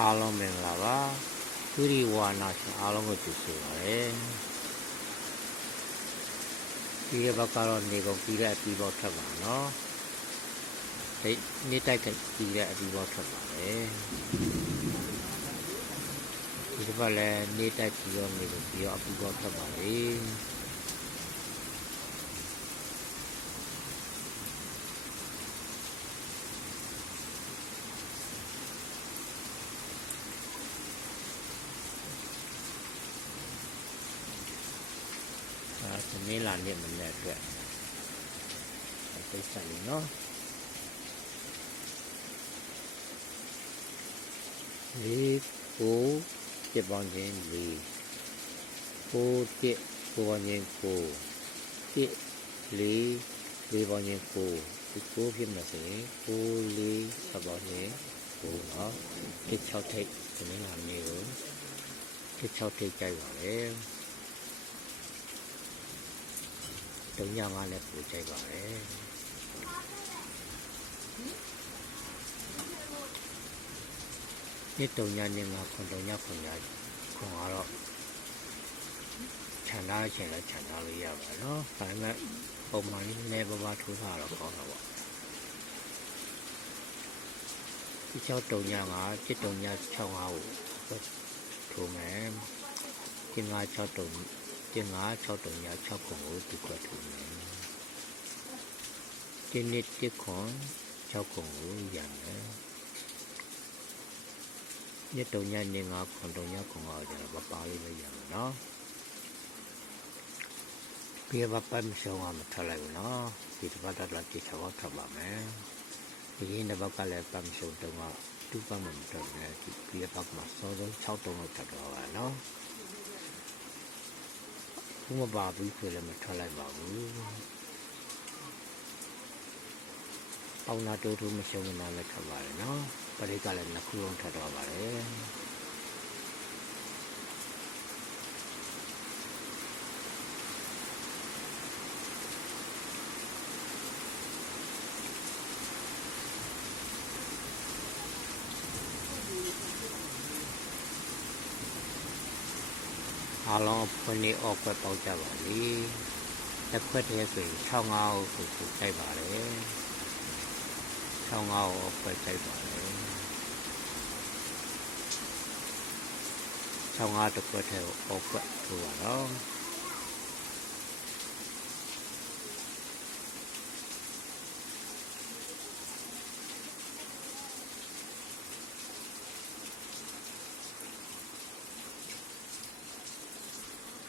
အားလုံးမင်္ဂလာပါသူရီဝါနာရှင်အားလုံးကိုကြိုဆိုပါရစေဒီဘက်ကတော့နေကုန်ပြီးတဲ့အပြီးပေါက်ထပ်ပါနော်ဒီနေတိုက်ကပြီးတဲ့အပြီးပေါက်ထပ်ပါပဲဒီဘက်လည်းနေတိုက်ပြီးတော့နေကုန်ပြီးတော့အပြီးပေါက်ထပ်ပါလေ သမင်းလာနေမနဲ့အတွက်ပိတ်ဆက်ရင်နော်လေးကိုပြစ်ပေါင်းခြင်းလေးကိုပြစ်ကိုပေါင်းခြင်းကိုပြစ်လေးလေးပေါင်းခြင်းကိုဒီကိုဖြစ်မှာဆိုရင်ကိုလေးဆက်ပေါင်းခြင်းကိုနော်ဒီ6ထိပ်သမင်းလာနေကိုဒီ6ထိပ်ကြိုက်ပါလေ တုံညာငါလည်းပူကြိုက်ပါပဲဒီတုံညာနေမှာခွန်တုံညာခွန်ညာခွန်ကတော့ခြံထားချင်လည်းခြံထားလို့ရပါတော့ဒါပေမဲ့ပုံမှန်လေးနည်းပါးပါးထိုးထားတော့ကောင်းတာပေါ့ဒီချောက်တုံညာကจิตတုံညာ6ငါးကိုထိုးမယ်ဒီငါ6တုံ ဒီငါ6တုံညာ6ခုကိုဒီကွက်ထိုးမယ်ဒီနှစ်ဒီခွန်6ခုကိုရမယ်ညတုံညာနေငါခွန်တုံညာခွန်ကကျတော့ပပါလေးပဲရမယ်နော်ပြေဘပတ်မရှောင်းအောင်မထလိုက်ဘူးနော်ဒီတစ်ပတ်တော့ကြည့်ချောထပ်ပါမယ်ဒီရင်တစ်ပတ်ကလည်းပတ်မရှုံတုံးကတူပတ်မှမတော့ဘူးဒီပြေဘပတ်မှာစောစော6တုံးလောက်ထပ်တော့ပါနော် ဘူးမပါဘူးဆိုလည်းမထွက်လိုက်ပါဘူး။ပေါနာတိုးတိုးမရှုံးမနာလည်းထွက်ပါတယ်နော်။ပရိကလည်းနှစ်ခုလုံးထွက်တော့ပါတယ်။ အားလုံးအဖွင့်နေအောက်ခွက်ပေါက်ကြပါလိ။တစ်ခွက်တည်းဆိုရင်6ငါးကိုကိုကြိုက်ပါတယ်။6ငါးကိုအောက်ခွက်ကြိုက်ပါတယ်။6ငါးတစ်ခွက်တည်းကိုအောက်ခွက်ထိုးပါတော့။